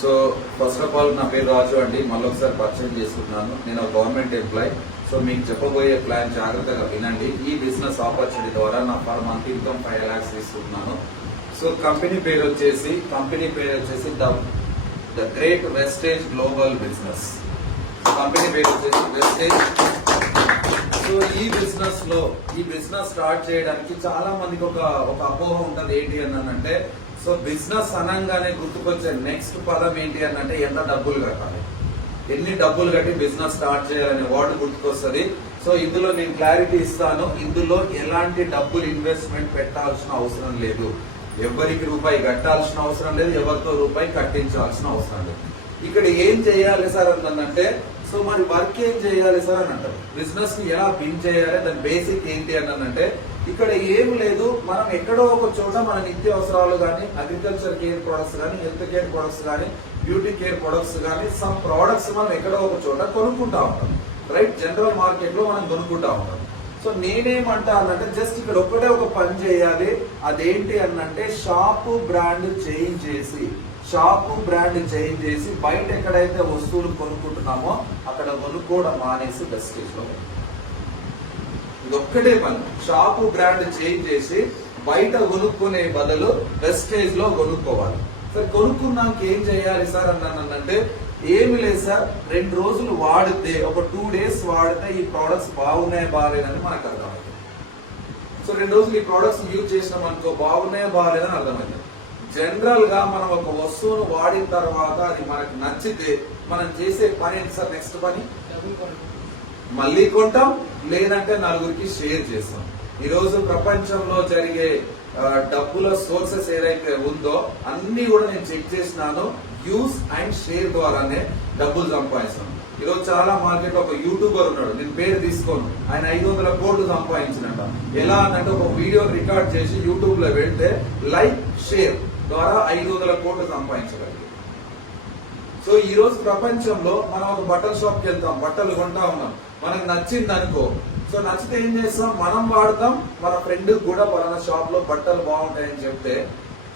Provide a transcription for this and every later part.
So first of all నా పేరు రాజు అండి. మళ్ళీ ఒకసారి పరిచయం చేసుకుంటున్నాను. నేను గవర్నమెంట్ ఎంప్లాయ్. సో మీకు చెప్పబోయే ప్లాన్ జాగ్రత్తగా వినండి. ఈ బిజినెస్ ఆపర్చునిటీ ద్వారా నా పర్ మంత్ ఇన్కమ్ 5 lakhs తీసుకుంటున్నాను. సో కంపెనీ పేరు వచ్చేసి the great Vestige global business. Company పేరు వచ్చేసి వెస్టేజ్. సో ఈ బిజినెస్ స్టార్ట్ చేయడానికి చాలా మందికి ఒక అపోహ ఉంటది. ఏంటి అంటే సో బిజినెస్ అనంగానే గుర్తుకొచ్చే నెక్స్ట్ పదం ఏంటి అంటే ఎంత డబ్బులు కట్టాలి, ఎన్ని డబ్బులు కట్టి బిజినెస్ స్టార్ట్ చేయాలనే వర్డ్ గుర్తుకొస్తుంది. సో ఇందులో నేను క్లారిటీ ఇస్తాను. ఇందులో ఎలాంటి డబ్బులు ఇన్వెస్ట్మెంట్ పెట్టాల్సిన అవసరం లేదు. ఎవరికి రూపాయి కట్టాల్సిన అవసరం లేదు, ఎవరితో రూపాయి కట్టించాల్సిన అవసరం లేదు. ఇక్కడ ఏం చేయాలి సార్ అంటే సో మరి వర్క్ ఏం చేయాలి సార్ అని అంటారు. బిజినెస్ ని ఎలా బిన్ చేయాలి, దాని బేసిక్ ఏంటి అంటే ఇక్కడ ఏం లేదు. మనం ఎక్కడో ఒక చోట మన నిత్యావసరాలు కానీ, అగ్రికల్చర్ కేర్ ప్రొడక్ట్స్ కానీ, హెల్త్ కేర్ ప్రొడక్ట్స్ కానీ, బ్యూటీ కేర్ ప్రొడక్ట్స్ కానీ, సమ్ ప్రొడక్ట్స్ మనం ఎక్కడో ఒక చోట కొనుక్కుంటా ఉంటాం. రైట్, జనరల్ మార్కెట్ లో మనం కొనుక్కుంటా ఉంటాం. సో నేనేమంటానంటే జస్ట్ ఇక్కడ ఒక్కటే ఒక పని చేయాలి. అదేంటి అంటే షాపు బ్రాండ్ చేంజ్ చేసి బయట ఎక్కడైతే వస్తువులు కొనుక్కుంటున్నామో అక్కడ కొనుక్కోవడం మానేసి వెస్టేజ్ లో, ఇది ఒక్కటే పని. షాపు బ్రాండ్ చేంజ్ చేసి బయట కొనుక్కునే బదులు వెస్టేజ్ లో కొనుక్కోవాలి. సార్ కొనుక్కున్నాక ఏం చేయాలి సార్ అంటే ఏమి లేదు సార్, 2 రోజులు వాడితే, ఒక 2 days వాడితే ఈ ప్రోడక్ట్స్ బాగున్నాయా బాగాలేదని మనకు అర్థమైంది. సో 2 రోజులు ఈ ప్రోడక్ట్స్ యూజ్ చేసినాం అనుకో, బాగున్నాయా బాగాలేదని అర్థమైంది. జనరల్ గా మనం ఒక వస్తువును వాడిన తర్వాత అది మనకు నచ్చితే మనం చేసే పని ఏంటి సార్? నెక్స్ట్ పని మళ్ళీ కొంటాం, లేదంటే నలుగురికి షేర్ చేస్తాం. ఈ రోజు ప్రపంచంలో జరిగే డబ్బుల సోర్సెస్ ఏదైతే ఉందో అన్ని కూడా నేను చెక్ చేసినాను. యూజ్ అండ్ షేర్ ద్వారానే డబ్బులు సంపాదిస్తాం. ఈరోజు చాలా మార్కెట్ లో ఒక యూట్యూబర్ ఉన్నాడు, నేను పేరు తీసుకోను, ఆయన 500 కోట్లు సంపాదించినట్ట. ఎలా అంటే ఒక వీడియో రికార్డ్ చేసి యూట్యూబ్ లో పెడితే లైక్ షేర్ ద్వారా 500 కోట్లు సంపాదించగలిగారు. సో ఈ రోజు ప్రపంచంలో మనం ఒక బట్టల షాప్ కి వెళ్తాం, బట్టలు కొంటా ఉన్నాం, మనకు నచ్చింది అనుకో. సో నచ్చితే ఏం చేస్తాం, మనం వాడతాం, మన ఫ్రెండ్ కూడా పలానా షాప్ లో బట్టలు బాగుంటాయని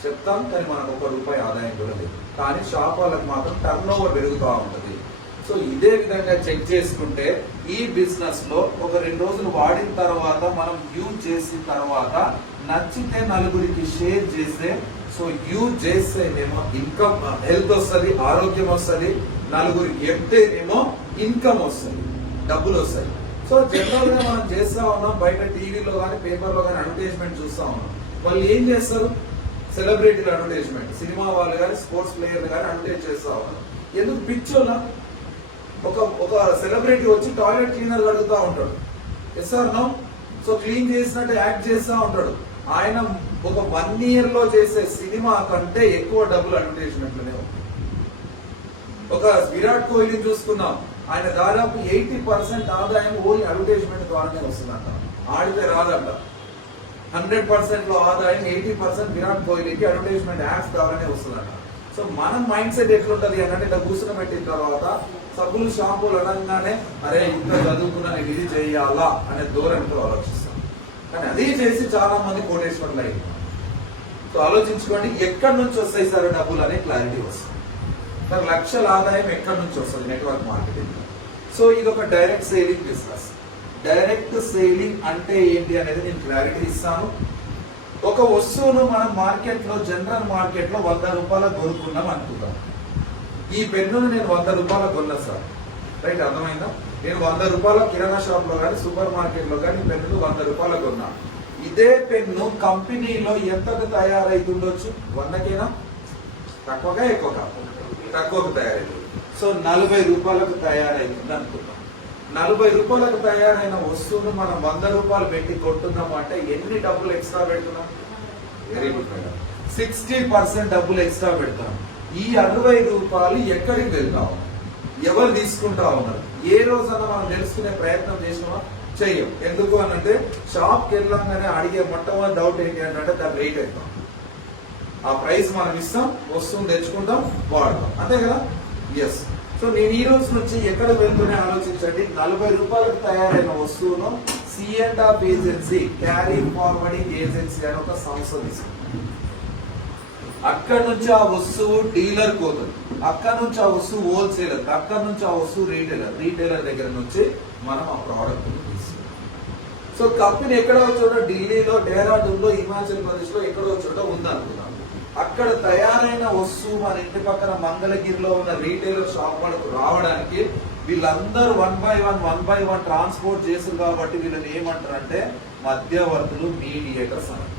చెప్తాం, కానీ మనకు ₹1 ఆదాయం కూడా లేదు. కానీ షాప్ వాళ్ళకి మాత్రం టర్న్ ఓవర్ పెరుగుతూ ఉంటది. సో ఇదే విధంగా చెక్ చేసుకుంటే ఈ బిజినెస్ లో ఒక 2 రోజులు వాడిన తర్వాత మనం యూజ్ చేసిన తర్వాత నచ్చితే నలుగురికి షేర్ చేస్తే, సో యూజ్ చేస్తేనేమో ఇన్కమ్, హెల్త్ వస్తుంది, ఆరోగ్యం వస్తుంది, నలుగురికి చెప్తేనేమో ఇన్కమ్ వస్తుంది, డబ్బులు వస్తాయి. సో జనరల్ గా మనం చేస్తా ఉన్నాం, బయట టీవీలో కానీ పేపర్ లో కానీ అడ్వర్టైజ్మెంట్ చూస్తా ఉన్నాం. వాళ్ళు ఏం చేస్తారు? సెలబ్రిటీల అడ్వర్టైజ్మెంట్, సినిమా వాళ్ళు కానీ, స్పోర్ట్స్ ప్లేయర్లు కానీ అడ్వర్టైజ్ చేస్తా ఉన్నారు. ఎందుకు? పిచ్చోలా ఒక సెలబ్రిటీ వచ్చి టాయిలెట్ క్లీనర్ అడుగుతా ఉంటాడు, yes or no? So clean చేసినట్టు యాక్ట్ చేస్తా ఉంటాడు. ఆయన ఒక 1 year లో చేసే సినిమా కంటే ఎక్కువ డబ్బులు అడ్వర్టైజ్మెంట్లోనే ఉంది. ఒక విరాట్ కోహ్లీ చూసుకున్నాం, ఆయన దాదాపు 80% ఆదాయం ఓన్లీ అడ్వర్టైజ్మెంట్ ద్వారానే వస్తుందంట. ఆడితే రాదంట. 100% లో ఆదాయం 80% విరాట్ కోహ్లీకి అడ్వర్టైజ్మెంట్ యాడ్స్ ద్వారానే వస్తుందంట. సో మన మైండ్ సెట్ ఎట్లుంటది అంటే ఇలా కూర్చుని పెట్టిన తర్వాత సబ్బులు షాంపూలు అనగానే అరే ఇంత చదువుకున్నా నేను ఇది చేయాలా అనే ధోరణితో ఆలోచిస్తాం. కానీ అదే చేసి చాలా మంది కోటేశ్వర్లు అయ్యింది. సో ఆలోచించుకోండి, ఎక్కడి నుంచి వస్తాయి సార్ డబ్బులు అనే క్లారిటీ వస్తుంది. సార్ లక్షల ఆదాయం ఎక్కడి నుంచి వస్తుంది? Network marketing. సో ఇది ఒక direct selling business. Direct selling అంటే ఏంటి అనేది నేను క్లారిటీ ఇస్తాను. ఒక వస్తువును మనం మార్కెట్ లో, జనరల్ మార్కెట్ లో ₹100 కొనుక్కున్నాం అనుకుంటాం. ఈ పెన్నును నేను ₹100 కొన్నా సార్, రైట్, అర్థమైందా? నేను ₹100 కిరాణా షాప్ లో కానీ, సూపర్ మార్కెట్ లో కానీ పెన్ను ₹100 కొన్నా. ఇదే పెన్ను కంపెనీలో ఎంతకు తయారైతుండొచ్చు? 100కేనా? తక్కువగా ఎక్కువగా? తక్కువకు తయారైతుంది. సో ₹40 తయారైతుంది అనుకుంటాం. ₹40 తయారైన వస్తువును మనం ₹100 పెట్టి కొంటున్నాము అంటే ఎన్ని డబ్బులు ఎక్స్ట్రా పెడుతున్నాం? వెరీ గుడ్ మేడం, 60% డబ్బులు ఎక్స్ట్రా పెడతాం. ఈ ₹60 ఎక్కడికి వెళ్తాం? ఎవరు తీసుకుంటా ఉన్నారు? ఏ రోజన్నా మనం తెలుసుకునే ప్రయత్నం చేసినామా? చెయ్యం. ఎందుకు అంటే షాప్కి వెళ్ళంగానే అడిగే మొట్టమొదటి డౌట్ ఏంటి అంటే దాని రేట్ ఎంత. ఆ ప్రైస్ మనం ఇస్తాం, వస్తువుని తెచ్చుకుంటాం, వాడతాం, అంతే కదా? ఎస్. సో నేను ఈ రోజు నుంచి ఎక్కడ వెళ్తూనే ఆలోచించండి. ₹40 తయారైన వస్తువును C&F agency, carry forwarding agency అని ఒక సంస్థ తీసుకుంటాం. అక్కడ నుంచి ఆ వస్తువు డీలర్ పోతుంది, అక్కడ నుంచి ఆ వస్తువు హోల్సేలర్, అక్కడ నుంచి ఆ వస్తువు రీటైలర్ దగ్గర నుంచి మనం ఆ ప్రోడక్ట్ తీసుకుంటాం. సో కంపెనీ ఎక్కడో చోట ఢిల్లీలో, డెహ్రాడూన్ లో, హిమాచల్ ప్రదేశ్ లో ఎక్కడో చోట ఉందనుకున్నాం. అక్కడ తయారైన వస్తువు మన ఇంటి పక్కన మంగళగిరిలో ఉన్న రీటైలర్ షాప్ వాళ్ళకు రావడానికి వీళ్ళందరూ వన్ బై వన్ ట్రాన్స్పోర్ట్ చేస్తారు. కాబట్టి వీళ్ళని ఏమంటారంటే మధ్యవర్తులు, మీడియేటర్స్ అంటారు.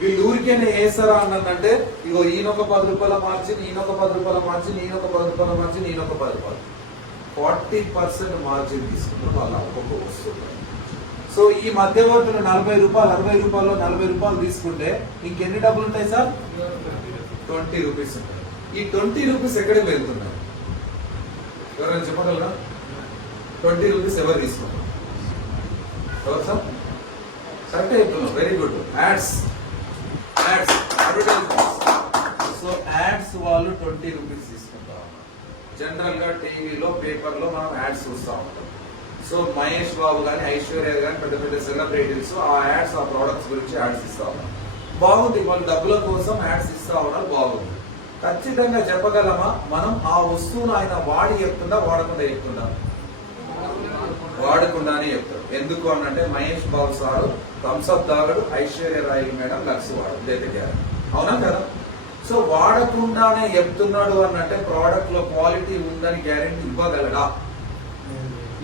వీళ్ళు ఊరికేనే వేస్తారా అన్నంటే ఇగో ఈయనొక 10 రూపాయల మార్జిన్, ఈయనొక 10 రూపాయల మార్జిన్, ఈయనొక 10 రూపాయల మార్జిన్, ఈయనొక 10 రూపాయలు, 40% మార్జిన్ తీసుకుంటారు వాళ్ళ ఒక్కొక్క వస్తువు. సో ఈ మధ్యవర్తులు 40 రూపాయలు, 60 రూపాయలు, 40 రూపాయలు తీసుకుంటే ఇంకెన్ని డబ్బులు ఉంటాయి సార్? 20 రూపీస్ ఉంటాయి. ఈ 20 రూపీస్ ఎక్కడికి వెళ్తున్నాయి? ఎవరైనా చెప్పగలరా? 20 రూపీస్ ఎవరు తీసుకుంటారు? ఎవరు సార్? కరెక్ట్ చెప్తున్నాం, very good. Ads, so ads వాళ్ళు 20 రూపీస్ తీసుకుంటాం. జనరల్ గా టీవీలో, పేపర్ లో మనం యాడ్స్ చూస్తా ఉంటాం. సో మహేష్ బాబు గాని, ఐశ్వర్య గాని, పెద్ద పెద్ద సెలబ్రిటీస్ ఆ యాడ్స్, ఆ ప్రొడక్ట్స్ గురించి యాడ్స్ ఇస్తా ఉన్నారు. బాగుంది, వాళ్ళు డబ్బుల కోసం యాడ్స్ ఇస్తా ఉన్నారు, బాగుంది. ఖచ్చితంగా చెప్పగలమా మనం ఆ వస్తువును ఆయన వాడి చెప్తుందా, వాడకుండా చెప్తుందా? వాడకుండానే చెప్తారు. ఎందుకు అనంటే మహేష్ బాబు సారు థమ్స్అప్ తాగడు, ఐశ్వర్య రాయ్ మేడం లక్స్ వాడు, అవునా కదా? సో వాడకుండానే చెప్తున్నాడు అనంటే ప్రోడక్ట్ లో క్వాలిటీ ఉందని గ్యారెంటీ ఇవ్వగలడా?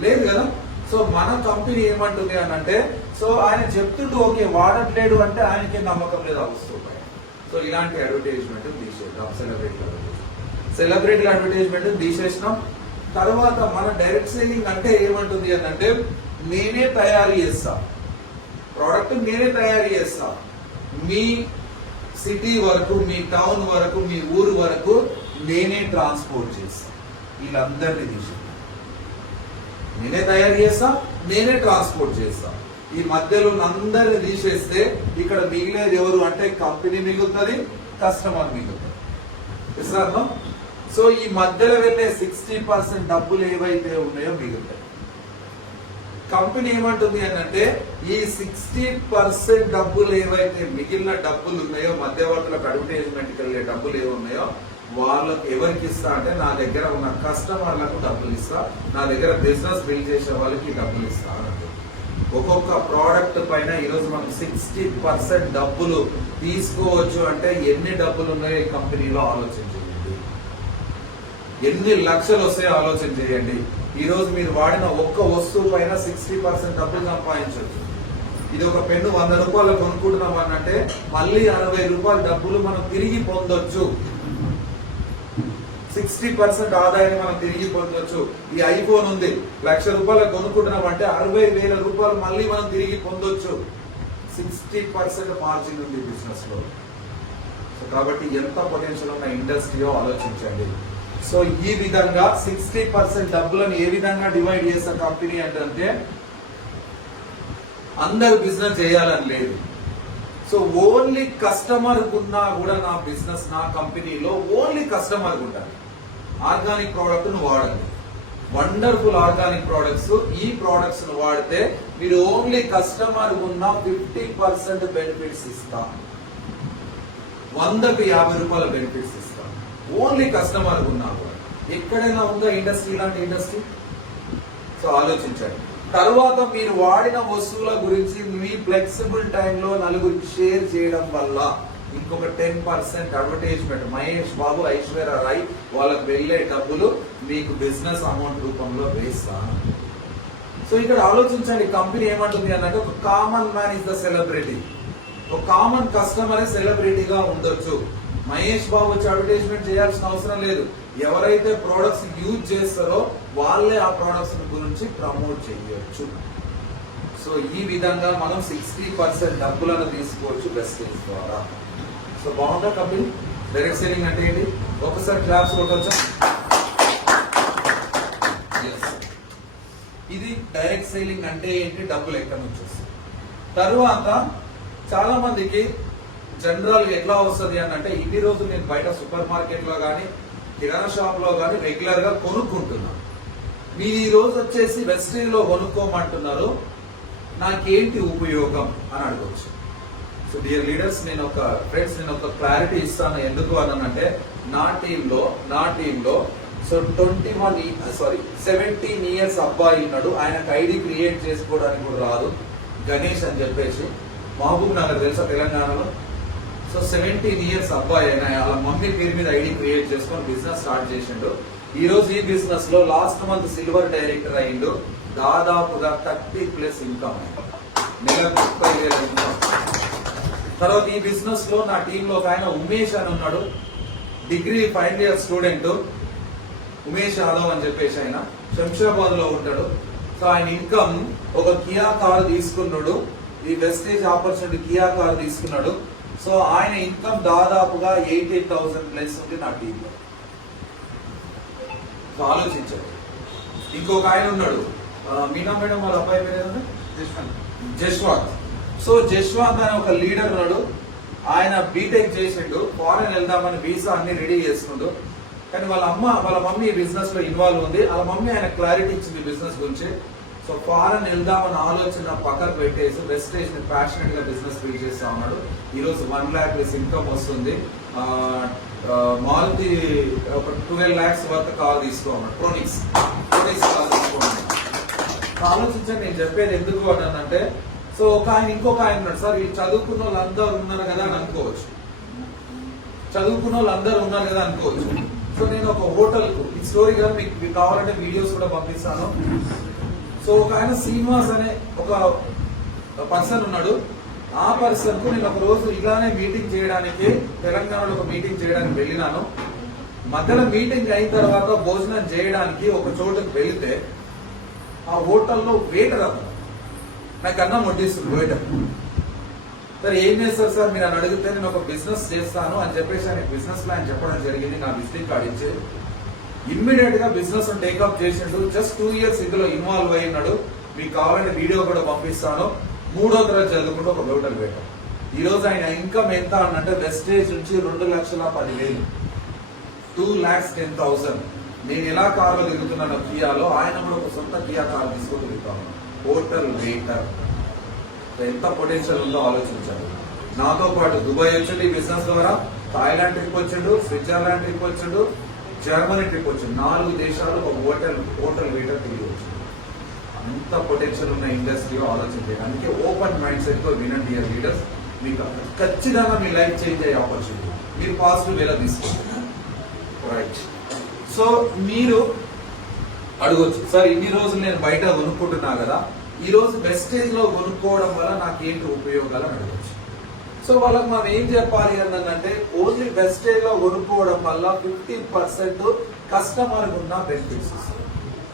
లేదు కదా. సో మన కంపెనీ ఏమంటుంది అనంటే, సో ఆయన చెప్తుంటూ ఓకే, వాడట్లేడు అంటే ఆయనకే నమ్మకం లేదు ఆ వస్తువు పైన. సో ఇలాంటి అడ్వర్టైజ్మెంట్ తీసేద్దాం. సెలబ్రిటీల అడ్వర్టైజ్మెంట్ తీసేసినాం. తర్వాత మన డైరెక్ట్ సేలింగ్ అంటే ఏమంటుంది అంటే, నేనే తయారు చేస్తా ప్రోడక్ట్, నేనే తయారు చేస్తా, మీ సిటీ వరకు, మీ టౌన్ వరకు, మీ ఊరు వరకు నేనే ట్రాన్స్పోర్ట్ చేస్తా. వీళ్ళందరినీ తీసి నేనే తయారు చేస్తా, నేనే ట్రాన్స్పోర్ట్ చేస్తా. ఈ మధ్యలో అందరిని తీసేస్తే ఇక్కడ మిగిలేది ఎవరు అంటే కంపెనీ మిగులుతుంది, కస్టమర్ మిగులుతుంది. విశ్రాంతం. సో ఈ మధ్యలో వెళ్ళే 60% డబ్బులు ఏవైతే ఉన్నాయో మిగులుతాయి. కంపెనీ ఏమంటుంది అంటే, ఈ 60% డబ్బులు ఏవైతే మిగిలిన డబ్బులు ఉన్నాయో, మధ్యవర్తులకు అడ్వర్టైజ్మెంట్కి వెళ్ళే డబ్బులు ఏవి ఉన్నాయో వాళ్ళకి ఎవరికి ఇస్తా అంటే, నా దగ్గర ఉన్న కస్టమర్లకు డబ్బులు ఇస్తా, నా దగ్గర బిజినెస్ బిల్డ్ చేసే వాళ్ళకి డబ్బులు ఇస్తా అన్నట్టు. ఒక్కొక్క ప్రోడక్ట్ పైన ఈరోజు మనం 60% డబ్బులు తీసుకోవచ్చు అంటే ఎన్ని డబ్బులు ఉన్నాయో ఈ కంపెనీలో ఆలోచన చేయండి. ఎన్ని లక్షలు వస్తాయో ఆలోచన చేయండి. ఈ రోజు మీరు వాడిన ఒక్క వస్తువు పైన 60% డబ్బులు సంపాదించవచ్చు. ఇది ఒక పెన్ను 100 రూపాయలు కొనుక్కుంటున్నాం అనంటే మళ్ళీ 60 రూపాయల డబ్బులు మనం తిరిగి పొందొచ్చు. 60% ఆదాయాన్ని మనం తిరిగి పొందొచ్చు. ఈ ఐఫోన్ ఉంది, 1,00,000 రూపాయలు కొనుక్కుంటున్నాం అంటే 60,000 రూపాయలు మళ్ళీ మనం తిరిగి పొందొచ్చు. 60% మార్జిన్ ఉంది బిజినెస్ లో. సో కాబట్టి ఎంత పొటెన్షియల్ ఉన్న ఇండస్ట్రీయో ఆలోచించండి. సో ఈ విధంగా 60% డబ్బులను ఏ విధంగా డివైడ్ చేసే కంపెనీ అంటే, అందరు బిజినెస్ చేయాలని లేదు. సో ఓన్లీ కస్టమర్ ఉన్నా కూడా నా బిజినెస్, నా కంపెనీలో ఓన్లీ కస్టమర్ ఉండాలి. ఆర్గానిక్ ప్రోడక్ట్ ను వాడండి, వండర్ఫుల్ ఆర్గానిక్ ప్రోడక్ట్స్. ఈ ప్రోడక్ట్స్ ను వాడితే మీరు ఓన్లీ కస్టమర్ ఉన్న 50% బెనిఫిట్స్ ఇస్తాం. 100కి 50 రూపాయల బెనిఫిట్స్ ఇస్తాం ఓన్లీ కస్టమర్ ఉన్నా కూడా. ఎక్కడైనా ఉందా ఇండస్ట్రీ, ఇలాంటి ఇండస్ట్రీ? సో ఆలోచించండి. తర్వాత మీరు వాడిన వస్తువుల గురించి మీ ఫ్లెక్సిబుల్ టైంలో నలుగురికి షేర్ చేయడం వల్ల ఇంకొక 10% అడ్వర్టైజ్మెంట్ మహేష్ బాబు, ఐశ్వర్య రాయ్ వాళ్ళకి వెళ్లే డబ్బులు మీకు బిజినెస్ అమౌంట్ రూపంలో వేస్తాను. సో ఇక్కడ ఆలోచించండి, కంపెనీ ఏమంటుంది అన్నట్టు, ఒక common man is the celebrity. ఒక కామన్ కస్టమర్ సెలబ్రిటీగా ఉండొచ్చు. మహేష్ బాబు వచ్చి అడ్వర్టైజ్మెంట్ చేయాల్సిన అవసరం లేదు. ఎవరైతే ప్రోడక్ట్స్ యూజ్ చేస్తారో వాళ్ళే ఆ ప్రొడక్ట్స్ గురించి ప్రమోట్ చేయొచ్చు. సో ఈ విధంగా మనం 60% డబ్బులను తీసుకోవచ్చు వెస్టేజ్ ద్వారా. సో బాగుందా కంపెనీ? డైరెక్ట్ సెల్లింగ్ అంటే ఏంటి? ఒకసారి క్లాప్స్ కొట్టొచ్చా? ఇది డైరెక్ట్ సెల్లింగ్ అంటే ఏంటి, డబ్బులు ఎక్కడి నుంచి వస్తాయి. తరువాత చాలా మందికి జనరల్ ఎట్లా వస్తుంది అని అంటే, ఇన్ని రోజులు నేను బయట సూపర్ మార్కెట్ లో కానీ, కిరాణా షాప్ లో కానీ రెగ్యులర్ గా కొనుక్కుంటున్నాను. మీరు ఈ రోజు వచ్చేసి వెస్టేజ్ లో కొనుక్కోమంటున్నారు, నాకేంటి ఉపయోగం అని అడగచ్చు. సో డియర్ లీడర్స్, నేను ఒక క్లారిటీ ఇస్తాను. ఎందుకు అనంటే నా టీంలో సో 17 ఇయర్స్ అబ్బాయి ఉన్నాడు. ఆయనకు ఐడి క్రియేట్ చేసుకోవడానికి కూడా రాదు, గణేష్ అని చెప్పేసి. మహబూబ్ నగర్ తెలుసా, తెలంగాణలో. సో 17 ఇయర్స్ అబ్బాయి అయినా వాళ్ళ మమ్మీ పేరు మీద ఐడి క్రియేట్ చేసుకొని బిజినెస్ స్టార్ట్ చేసిండు. ఈ రోజు ఈ బిజినెస్ లో లాస్ట్ మంత్ సిల్వర్ డైరెక్టర్ అయిండు. దాదాపుగా 30+ ఇన్కమ్, నెలకు 30,000 ఇన్కమ్. తర్వాత ఈ బిజినెస్ లో నా టీంలో ఒక ఆయన ఉమేష్ అని ఉన్నాడు, degree final year student. Umesh Yadav అని చెప్పేసి ఆయన శంషాబాద్ లో ఉంటాడు. సో ఆయన ఇన్కమ్ ఒక కియా కార్ తీసుకున్నాడు, ఈ వెస్టేజ్ ఆపర్చునిటీ కియా కార్ తీసుకున్నాడు. సో ఆయన ఇన్కమ్ దాదాపుగా 18,000+ ఉంది నా టీంలో. ఆలోచించాడు. ఇంకొక ఆయన ఉన్నాడు, మీనా మేడం వాళ్ళ అబ్బాయి పేరు జశ్వంత్. సో జశ్వంత్ అనే ఒక లీడర్ ఉన్నాడు. ఆయన బీటెక్ చేసిండు, ఫారెన్ వెళ్దామని వీసా అన్ని రెడీ చేసుకుంటూ. కానీ వాళ్ళ మమ్మీ బిజినెస్ లో ఇన్వాల్వ్ ఉంది. వాళ్ళ మమ్మీ ఆయన క్లారిటీ ఇచ్చింది బిజినెస్ గురించి. సో ఫారెన్ వెళ్దామని ఆలోచన పక్కకు పెట్టేసి వెస్టేజ్ ని ప్యాషనెట్ గా బిజినెస్ బిల్డ్ చేస్తా ఉన్నాడు. ఈ రోజు 1 lakh+ ఇన్కమ్ వస్తుంది. మారుతి ఒక 12 lakhs వర్త్ కార్ తీసుకోమన్నాడు, ప్రోనిక్స్ కార్ తీసుకోమన్నాడు. ఆలోచించండి నేను చెప్పేది ఎందుకు అంటే, సో ఇంకొక ఆయన ఉన్నాడు, సార్ ఈ చదువుకున్న వాళ్ళందరూ ఉన్నారు కదా అని అనుకోవచ్చు. సో నేను ఒక హోటల్ కు ఈ స్టోరీ గా మీకు కావాలంటే వీడియోస్ కూడా పంపిస్తాను. సో ఒక ఆయన శ్రీనివాస్ అనే ఒక పర్సన్ ఉన్నాడు. ఆ పర్సన్ కు నేను ఒక రోజు ఇలానే మీటింగ్ చేయడానికి, తెలంగాణలో ఒక మీటింగ్ చేయడానికి వెళ్ళినాను. మధ్యలో మీటింగ్ అయిన తర్వాత భోజనం చేయడానికి ఒక చోటుకు వెళితే ఆ హోటల్లో వెయిటర్ అతను నాకు అన్నం వడ్డిస్తుంది. వెయిటర్ సార్ ఏం చేస్తారు సార్ మీరు అని అడిగితే, నేను ఒక బిజినెస్ చేస్తాను అని చెప్పేసి ఆయన బిజినెస్ ప్లాన్ చెప్పడం జరిగింది. నా విజిటింగ్ కార్డ్ ఇచ్చి ఇమ్మీడియట్ గా బిజినెస్ టేకప్ చేసిండు. జస్ట్ 2 years ఇందులో ఇన్వాల్వ్ అయినాడు. మీకు కావాలంటే వీడియో కూడా పంపిస్తాను. 3వ తరగతి చదువుకుంటూ ఒక వెయిటర్ పెట్టాం. ఈ రోజు ఆయన ఇన్కమ్ ఎంత అనంటే వెస్టేజ్ నుంచి 2,10,000, 2,10,000. నేను ఎలా కార్లో తిరుగుతున్నాను కియాలో, ఆయన కూడా ఒక సొంత కియా కార్ తీసుకొని తిరుగుతాను. Hotel waiter. ఎంత పొటెన్షియల్ ఉందో ఆలోచించాడు. నాతో పాటు దుబాయ్ వచ్చిండు ఈ బిజినెస్ ద్వారా, థాయిలాండ్ ట్రిప్ వచ్చిండు, స్విట్జర్లాండ్ ట్రిప్ వచ్చిండు, జర్మనీ ట్రిప్ వచ్చిండు. 4 దేశాలు ఒక హోటల్ వెయిటర్ తిరిగి వచ్చింది. అంత పొటెన్షియల్ ఉన్న ఇండస్ట్రీలో ఆలోచించారు. అందుకే ఓపెన్ మైండ్ సెట్ తో వినండి డియర్ లీడర్స్. మీకు ఖచ్చితంగా మీ లైఫ్ చేంజ్ అయ్యే ఆపర్చునిటీ మీరు పాజిటివ్ వేలో తీసుకోండి. రైట్. సో మీరు అడగొచ్చు, సార్ ఇన్ని రోజులు నేను బయట కొనుక్కుంటున్నా కదా, ఈ రోజు వెస్టేజ్ లో కొనుక్కోవడం వల్ల నాకేంటి ఉపయోగాలు అని అడగచ్చు. సో వాళ్ళకి మనం ఏం చెప్పాలి అంటే, ఓన్లీ వెస్టేజ్ లో కొనుక్కోవడం వల్ల 50% కస్టమర్ ఉన్న బెనిఫిట్స్ వస్తాయి.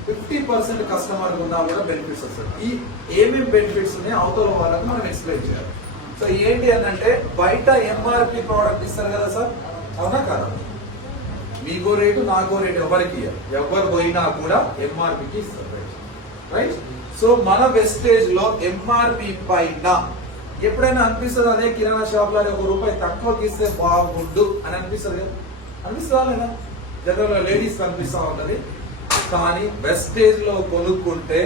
50% కస్టమర్ ఉన్నా కూడా బెనిఫిట్స్ వస్తాయి. ఈ ఏమేమి బెనిఫిట్స్ ఉన్నాయి అవతల వాళ్ళకి మనం ఎక్స్ప్లెయిన్ చేయాలి. సో ఏంటి అంటే, బయట MRP ప్రోడక్ట్ ఇస్తారు కదా సార్, అవునా కదా? మీకో రేటు నాకో రేటు ఎవరికి ఎవరు పోయినా కూడా MRPకి ఇస్తారు. రైట్. సో మన వెస్టేజ్ లో MRP పైన ఎప్పుడైనా అనిపిస్తుంది, అదే కిరాణా షాప్ లో ₹1 తక్కువకి ఇస్తే బాగుండు అని అనిపిస్తుంది కదా, అనిపిస్తుందా లేదా? జనరల్ లేడీస్ అనిపిస్తా ఉంటది. కానీ వెస్టేజ్ లో కొనుక్కుంటే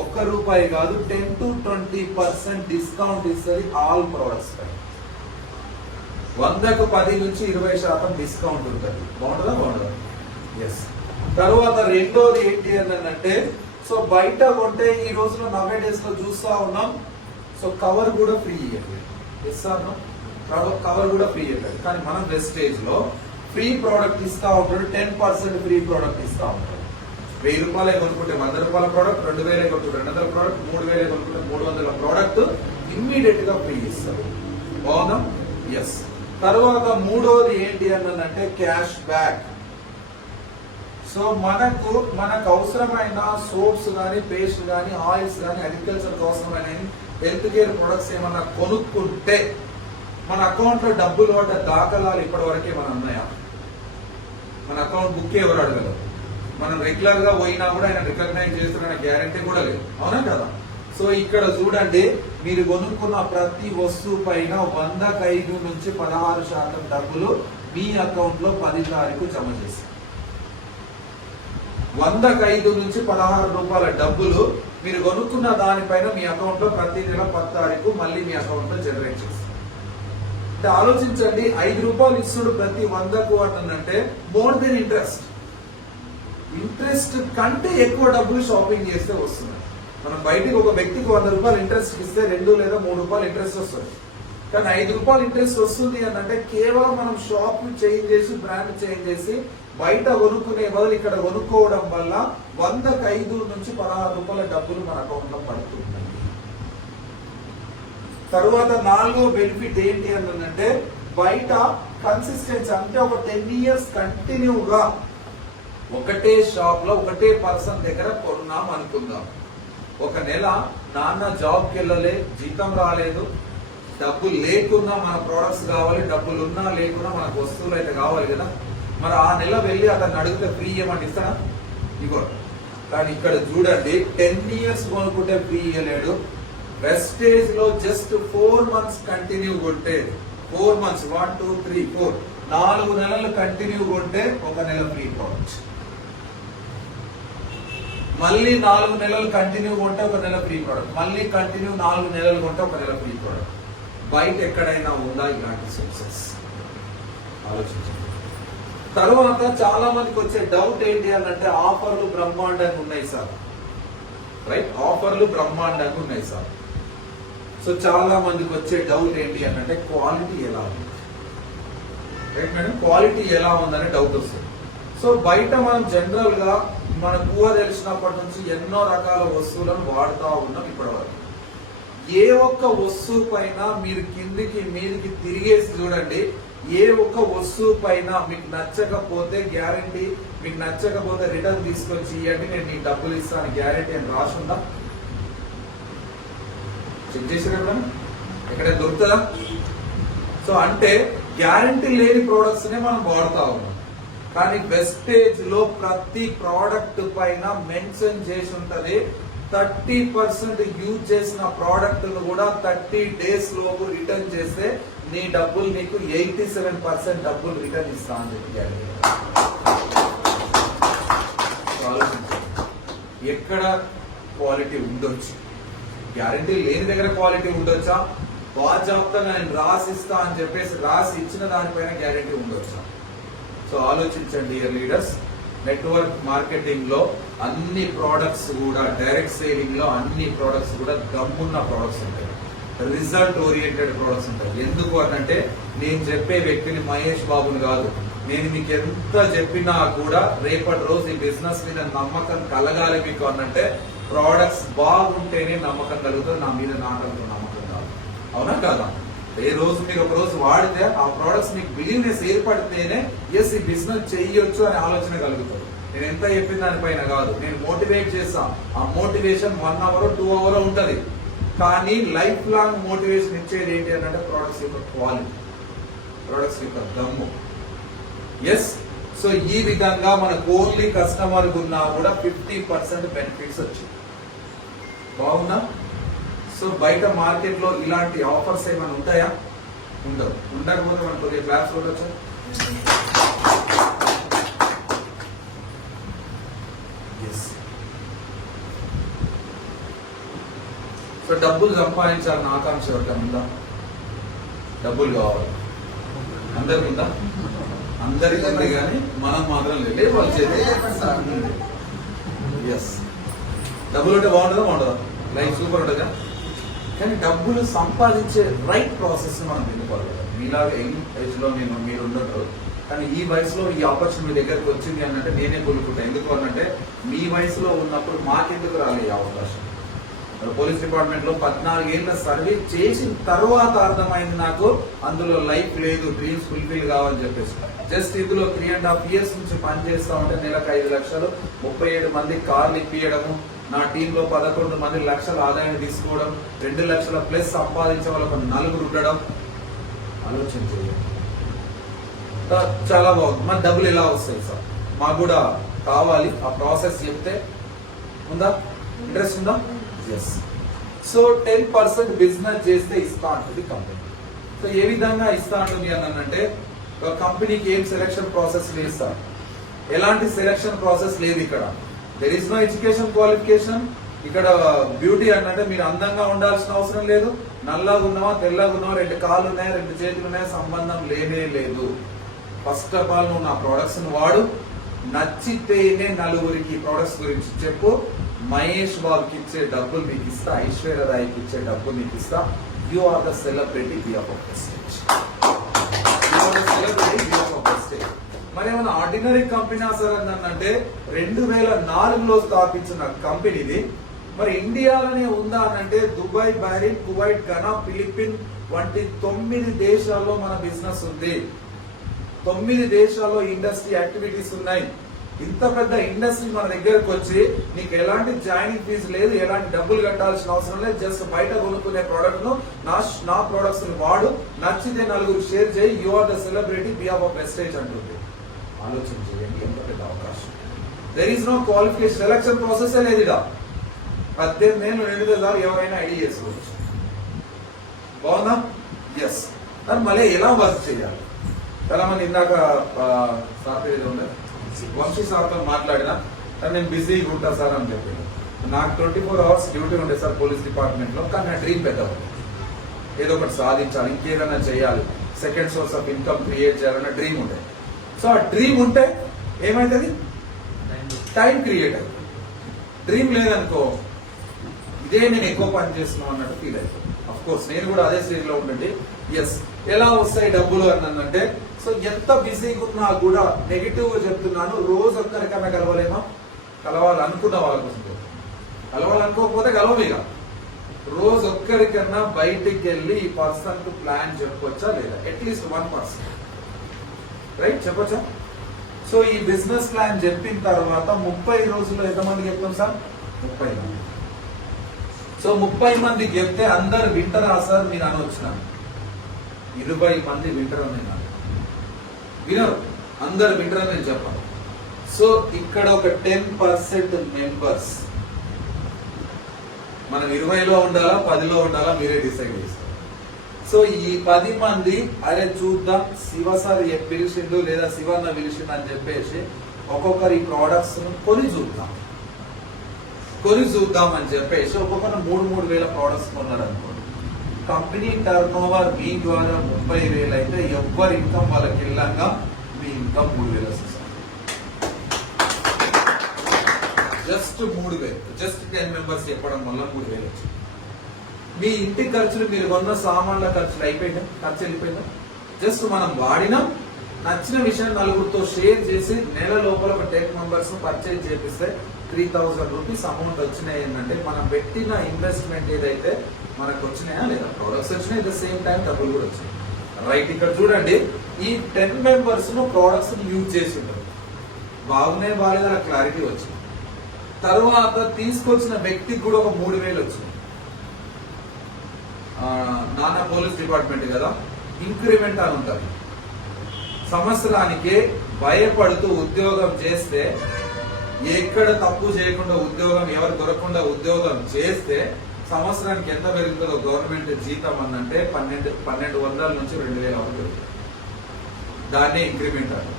₹1 కాదు 10 to 20% డిస్కౌంట్ ఇస్తుంది ఆల్ ప్రొడక్ట్స్ పై. 100కు 10 నుంచి 20% డిస్కౌంట్ ఉంటుంది. బాగుంటుందా? ఎస్. తర్వాత రెండోది ఏంటి అంటే, సో బయట కొంటే ఈ రోజులో నవే డేస్ లో చూస్తా ఉన్నాం, సో కవర్ కూడా ఫ్రీ ఇవ్వండి. ఇస్తాను, కవర్ కూడా ఫ్రీ ఇవ్వండి. కానీ మనం వెస్టేజ్ లో ఫ్రీ ప్రోడక్ట్ ఇస్తా ఉంటాడు, 10% ఫ్రీ ప్రోడక్ట్ ఇస్తా ఉంటాడు. ₹1000 కొనుక్కుంటే ₹100 ప్రోడక్ట్, 2000 కొనుక్కుంటే 200 ప్రోడక్ట్, 3000 కొనుక్కుంటే 300 ప్రోడక్ట్ ఇమ్మీడియట్ గా ఫ్రీ ఇస్తారు. బాగుందా? ఎస్. తర్వాత మూడోది ఏంటి అంటే క్యాష్ బ్యాక్. సో మనకు అవసరమైన సోప్స్ కానీ, పేస్ట్ కానీ, ఆయిల్స్ కానీ, అగ్రికల్చర్ అవసరమైన హెల్త్ కేర్ ప్రొడక్ట్స్ ఏమన్నా కొనుక్కుంటే మన అకౌంట్ లో డబ్బులు పడ్డ దాఖలాలు ఇప్పటి వరకే మన ఉన్నాయా? మన అకౌంట్ బుక్ ఎవరు అడగలరు. మనం రెగ్యులర్ గా పోయినా కూడా ఆయన రికగ్నైజ్ చేస్తున్న గ్యారంటీ కూడా లేదు, అవునా కదా? సో ఇక్కడ చూడండి, మీరు కొనుక్కున్న ప్రతి వస్తువు పైన 100కు 5 నుంచి 16% డబ్బులు మీ అకౌంట్ లో 10వ తారీఖు జమ చేస్తారు. 100కు 5 నుంచి ₹16 డబ్బులు మీరు కొనుక్కున్న దానిపైన మీ అకౌంట్ లో ప్రతి నెల 10వ తారీఖు మళ్ళీ మీ అకౌంట్ లో జనరేట్ చేస్తారు. అంటే ఆలోచించండి, 5 రూపాయలు ఇస్తుడు ప్రతి 100కు అంటే మోర్ దెన్ ఇంట్రెస్ట్. ఇంట్రెస్ట్ కంటే ఎక్కువ డబ్బులు షాపింగ్ చేస్తే వస్తున్నాయి. మనం బయటికి ఒక వ్యక్తికి 100 రూపాయలు ఇంట్రెస్ట్ ఇస్తే 2 లేదా 3 రూపాయలు ఇంట్రెస్ట్ వస్తుంది. కానీ 5 రూపాయలు ఇంట్రెస్ట్ వస్తుంది అని అంటే కేవలం మనం షాప్ చేంజ్ చేసి బ్రాండ్ చేంజ్ చేసి బయట కొనుక్కునే బదులు ఇక్కడ కొనుక్కోవడం వల్ల 100కి 5 నుంచి 16 రూపాయల డబ్బులు మన అకౌంట్ లో పడుతున్నాయి. తరువాత 4వ బెనిఫిట్ ఏంటి అంటే బయట కన్సిస్టెన్సీ, అంటే ఒక 10 years కంటిన్యూగా ఒకటే షాప్ లో ఒకటే పర్సన్ దగ్గర కొన్నాం అనుకుందాం. ఒక నెల నాన్న జాబ్కి వెళ్ళలే, జీతం రాలేదు, డబ్బులు లేకున్నా మన ప్రోడక్ట్స్ కావాలి, డబ్బులు ఉన్నా లేకున్నా మనకు వస్తువులు అయితే కావాలి కదా. మరి ఆ నెల వెళ్ళి అతన్ని అడిగితే ఫ్రీ ఇవ్వమంటే ఇస్తాడా? ఇవ్వడు. కానీ ఇక్కడ చూడండి, 10 years కొనుక్కుంటే ఫ్రీ ఇవ్వలేడు. వెస్టేజ్ లో జస్ట్ 4 months కంటిన్యూ కొంటే, 4 months 1 2 3 4 4 నెలలు కంటిన్యూ కొంటే ఒక నెల ఫ్రీ ప్రోడక్ట్. మళ్ళీ 4 నెలలు కంటిన్యూ కొంటే ఒక నెల ఫ్రీ ప్రోడక్ట్. మళ్ళీ కంటిన్యూ 4 నెలలు కొంటే ఒక నెల ఫ్రీ ప్రోడక్ట్. బయట ఎక్కడైనా ఉందా ఇలాంటి సక్సెస్? ఆలోచించండి. తర్వాత చాలా మందికి వచ్చే డౌట్ ఏంటి అంటే ఆఫర్లు బ్రహ్మాండంగా ఉన్నాయి సార్, రైట్? ఆఫర్లు బ్రహ్మాండంగా ఉన్నాయి సార్. సో చాలా మందికి వచ్చే డౌట్ ఏంటి అంటే క్వాలిటీ ఎలా ఉంది, రైట్ మేడం? క్వాలిటీ ఎలా ఉందనే డౌట్ వస్తుంది. సో బయట మనం జనరల్ గా మన ఊహ తెలిసినప్పటి నుంచి ఎన్నో రకాల వస్తువులను వాడుతూ ఉన్నాం ఇప్పటి వరకు. ఏ ఒక్క వస్తువు పైన మీరు కిందికి మీదికి తిరిగేసి చూడండి, ఏ ఒక్క వస్తువు పైన మీకు నచ్చకపోతే గ్యారంటీ, మీకు నచ్చకపోతే రిటర్న్ తీసుకొచ్చి ఇవ్వండి, నేను నీకు డబ్బులు ఇస్తాను గ్యారంటీ అని రాసుందా? చెక్ చేసినప్పుడు ఎక్కడ దొరుకుతుందా? సో అంటే గ్యారంటీ లేని ప్రోడక్ట్స్ నే మనం వాడుతూ ఉన్నాం. కానీ వెస్టేజ్ లో ప్రతి ప్రోడక్ట్ పైన మెన్షన్ చేసి ఉంటది 30% యూజ్ చేసిన ప్రోడక్ట్ ను కూడా 30 days లోపు రిటర్న్ చేస్తే నీ డబ్బులు నీకు 87% డబ్బులు రిటర్న్ ఇస్తా అని చెప్పి. ఎక్కడ క్వాలిటీ ఉండొచ్చు? గ్యారంటీ లేని దగ్గర క్వాలిటీ ఉండొచ్చా? బాజాప్తంగా నేను రాసిస్తా అని చెప్పేసి రాసి ఇచ్చిన దానిపైన గ్యారంటీ ఉండొచ్చా? సో ఆలోచించండి లీడర్స్. నెట్వర్క్ మార్కెటింగ్ లో అన్ని ప్రోడక్ట్స్ కూడా, డైరెక్ట్ సేలింగ్ లో అన్ని ప్రోడక్ట్స్ కూడా దమ్మున్న ప్రోడక్ట్స్ ఉంటాయి, రిజల్ట్ ఓరియంటెడ్ ప్రోడక్ట్స్ ఉంటాయి. ఎందుకు అంటే నేను చెప్పే వ్యక్తిని మహేష్ బాబుని కాదు, నేను మీకు ఎంత చెప్పినా కూడా రేపటి రోజు ఈ బిజినెస్ మీద నమ్మకం కలగాలి మీకు అనంటే ప్రోడక్ట్స్ బాగుంటేనే నమ్మకం కలుగుతుంది, నా మీద నాకంటూ నమ్మకం కాదు. అవునా కాదా? ఏ రోజు మీరు ఒక రోజు వాడితే ఆ ప్రోడక్ట్స్ మీకు బిలీవ్నెస్ ఏర్పడితేనే ఎస్ ఈ బిజినెస్ చేయొచ్చు అనే ఆలోచన కలుగుతుంది. నేను ఎంత చెప్పిన దానిపైన కాదు, నేను మోటివేట్ చేస్తా. ఆ మోటివేషన్ 1 hour 2 hour ఉంటది. కానీ లైఫ్ లాంగ్ మోటివేషన్ ఇచ్చేది ఏంటి అంటే ప్రోడక్ట్స్ యొక్క క్వాలిటీ, ప్రోడక్ట్స్ యొక్క దమ్ము. ఎస్. సో ఈ విధంగా మనకు ఓన్లీ కస్టమర్ ఉన్నా కూడా 50% బెనిఫిట్స్ వచ్చాయి. బాగుందా? సో బయట మార్కెట్ లో ఇలాంటి ఆఫర్స్ ఏమైనా ఉంటాయా? ఉండవు. ఉండకపోతే మనం కొద్దిగా క్లాస్ చూడొచ్చు. సో డబ్బులు సంపాదించాలని ఆకాంక్ష ఎవరికైనా ఉందా? డబ్బులు కావాలి అందరికి ఉందా? అందరికీ ఉంది, కానీ మనం మాత్రం లేదు. వాళ్ళు చేస్తే ఎస్. డబ్బులు ఉంటే బాగుంటుందా? బాగుంటుందా? లైఫ్ సూపర్ ఉంటుందా? కానీ డబ్బులు సంపాదించే రైట్ ప్రాసెస్ మనం ఎన్నుకోవాలి. మీలాగా యంగ్ ఏజ్ లో మీరు ఉండరు, కానీ ఈ వయసులో ఈ ఆపర్చునిటీ మీ దగ్గరకు వచ్చింది అంటే నేనే కోలుకుంటా. ఎందుకు అంటే మీ వయసులో ఉన్నప్పుడు మాకెందుకు రాలే ఈ అవకాశం? పోలీస్ డిపార్ట్మెంట్ లో 14 ఏళ్ల సర్వీస్ చేసిన తర్వాత అర్థమైంది నాకు అందులో లైఫ్ లేదు, డ్రీమ్స్ ఫుల్ఫిల్ కావాలని చెప్పేసి. జస్ట్ ఇందులో 3.5 years నుంచి పనిచేస్తా ఉంటే నెలకు 5 లక్షలు, 37 మంది కార్లు ఇప్పియడము, నా టీంలో 11 లక్షల ఆదాయం తీసుకోవడం, 2 లక్షల ప్లస్ సంపాదించే వాళ్ళకు 4 ఉండడం. ఆలోచన చేయండి. చాలా బాగుంది. మన డబ్బులు ఎలా వస్తాయి సార్? మాకు కూడా కావాలి. ఆ ప్రాసెస్ చెప్తే ఉందా? ఇంట్రెస్ట్ ఉందా? ఎస్. సో 10% బిజినెస్ చేస్తే ఇస్తా అంటుంది కంపెనీ. సో ఏ విధంగా ఇస్తా అంటుంది అని అంటే ఒక కంపెనీకి ఏం సెలక్షన్ ప్రాసెస్ లేదు సార్. ఎలాంటి సెలక్షన్ ప్రాసెస్ లేదు ఇక్కడ. There is no education qualification, ఇక్కడ బ్యూటీ అంటే మీరు అందంగా ఉండాల్సిన అవసరం లేదు, నల్లగా ఉన్నావా తెల్లగా ఉన్నావా, 2 కాళ్ళు ఉన్నాయా 2 చేతులు ఉన్నాయా సంబంధం లేనే లేదు. ఫస్ట్ ఆఫ్ ఆల్ నువ్వు నా ప్రొడక్ట్స్ వాడు, నచ్చితేనే నలుగురికి ప్రొడక్ట్స్ గురించి చెప్పు. మహేష్ బాబుకి ఇచ్చే డబ్బులు మీకు ఇస్తా, ఐశ్వర్య రాయ్కి ఇచ్చే డబ్బులు మీకు ఇస్తా. You are the celebrity behalf of the stage. మరి ఏమన్నా ఆర్డినరీ కంపెనీ సార్ అంటే 2004లో స్థాపించిన కంపెనీది మరి ఇండియాలోనే ఉందా అంటే Dubai, Bahrain, Kuwait, Ghana, Philippines వంటి 9 దేశాల్లో మన బిజినెస్ ఉంది. 9 దేశాల్లో ఇండస్ట్రీ యాక్టివిటీస్ ఉన్నాయి. ఇంత పెద్ద ఇండస్ట్రీ మన దగ్గరకు వచ్చి నీకు ఎలాంటి జాయినింగ్ ఫీజు లేదు, ఎలాంటి డబ్బులు కట్టాల్సిన అవసరం లేదు. జస్ట్ బయట కొనుక్కునే ప్రోడక్ట్ ను నా ప్రొడక్ట్స్ వాడు, నచ్చితే నలుగురు షేర్ చేయి. You are the celebrity behalf of prestige అంటుంది. ఆలోచన చేయండి, ఎంత పెద్ద అవకాశం. There is no qualification, selection process లేదు. ఇక 18 ఏళ్ళు 2,000 ఎవరైనా ఐడి చేసుకోవచ్చు. బాగుందా? ఎస్. దాన్ని మళ్ళీ ఎలా వర్క్ చేయాలి? చాలా మంది ఇందాక వంశీ సార్తో మాట్లాడినా నేను బిజీగా ఉంటా సార్ అని చెప్పాను. నాకు 24 hours డ్యూటీ ఉండే సార్ పోలీస్ డిపార్ట్మెంట్ లో. కానీ నా డ్రీమ్ పెద్ద, ఏదో ఒకటి సాధించాలి, ఇంకేదైనా చేయాలి, second source of income create చేయాలన్న డ్రీమ్ ఉండే. సో ఆ డ్రీమ్ ఉంటే ఏమైతుంది? టైం క్రియేట్ అవుతుంది. డ్రీమ్ లేదనుకో ఇదే నేను ఎక్కువ పని చేస్తున్నాను అన్నట్టు ఫీల్ అవుతుంది. అఫ్ కోర్స్ నేను కూడా అదే స్టేజ్ లో ఉండండి. ఎస్, ఎలా వస్తాయి డబ్బులు అన్నంటే, సో ఎంత బిజీగా ఉన్నా కూడా నెగిటివ్ గా చెప్తున్నాను, రోజు ఒక్కరికైనా కలవలేమా? కలవాలనుకున్న వాళ్ళ కోసం, కలవాలనుకోకపోతే కలవలేగా. రోజు ఒక్కరికన్నా బయటికి వెళ్ళి ఈ పర్సన్ కు ప్లాన్ చెప్పొచ్చా లేదా? At least 1%, right? చెప్పొచ్చా? సో ఈ బిజినెస్ ప్లాన్ చెప్పిన తర్వాత 30 రోజుల్లో ఎంతమందికి చెప్తాం సార్? 30 మంది. సో 30 మందికి చెప్తే అందరు వింటరా సార్ మీరు అనొచ్చిన? 20 మంది వింటరని నేను వినరు, అందరు వింటరని నేను చెప్పాను. సో ఇక్కడ ఒక 10% మెంబర్స్ మనం 20లో ఉండాలా 10లో ఉండాలా మీరే డిసైడ్ చేస్తారు. సో ఈ 10 మంది అరే చూద్దాం శివ సార్ పిలిచిండు లేదా శివన్న పిలిచిండు అని చెప్పేసి ఒక్కొక్కరి ప్రోడక్ట్స్ కొని చూద్దాం అని చెప్పేసి ఒక్కొక్కరు 3,000 ప్రోడక్ట్స్ కొన్నారు అనుకోండి. కంపెనీ టర్న్ ఓవర్ మీ ద్వారా 30,000 అయితే ఎవ్వరి ఇన్కమ్ వాళ్ళకి వెళ్ళాక మీ ఇన్కమ్ 3,000 జస్ట్ 3,000. జస్ట్ 10 మెంబర్స్ చెప్పడం వల్ల 3,000 వచ్చింది. మీ ఇంటి ఖర్చులు, మీరు కొన్న సామాన్ల ఖర్చులు ఖర్చు వెళ్ళిపోయిందా? జస్ట్ మనం వాడినాం, నచ్చిన విషయం నలుగురితో షేర్ చేసి నెల లోపల ఒక 10 మెంబర్స్ పర్చేజ్ చేపిస్తే 3,000 రూపీస్ అమౌంట్ వచ్చినాయి. ఏంటంటే మనం పెట్టిన ఇన్వెస్ట్మెంట్ ఏదైతే మనకు వచ్చినాయా లేదా? ప్రొడక్ట్స్ వచ్చినాయి, అట్ ద సేమ్ టైం డబ్బులు కూడా వచ్చినాయి, రైట్? ఇక్కడ చూడండి, ఈ 10 మెంబర్స్ ప్రొడక్ట్స్ యూజ్ చేసి ఉంటారు, బాగున్నాయి బాగాలేదు అలా క్లారిటీ వచ్చింది. తర్వాత తీసుకొచ్చిన వ్యక్తికి కూడా ఒక 3,000 వచ్చింది. నాన్న పోలీస్ డిపార్ట్మెంట్ కదా, ఇంక్రిమెంట్ అని ఉంటుంది. సంవత్సరానికి భయపడుతూ ఉద్యోగం చేస్తే, ఎక్కడ తప్పు చేయకుండా ఉద్యోగం, ఎవరు దొరకకుండా ఉద్యోగం చేస్తే సంవత్సరానికి ఎంత పెరుగుతుందో గవర్నమెంట్ జీతం అన్నంటే 1,200 నుంచి 2,000 అవుతుంది. దాన్నే ఇంక్రిమెంట్ అంటారు.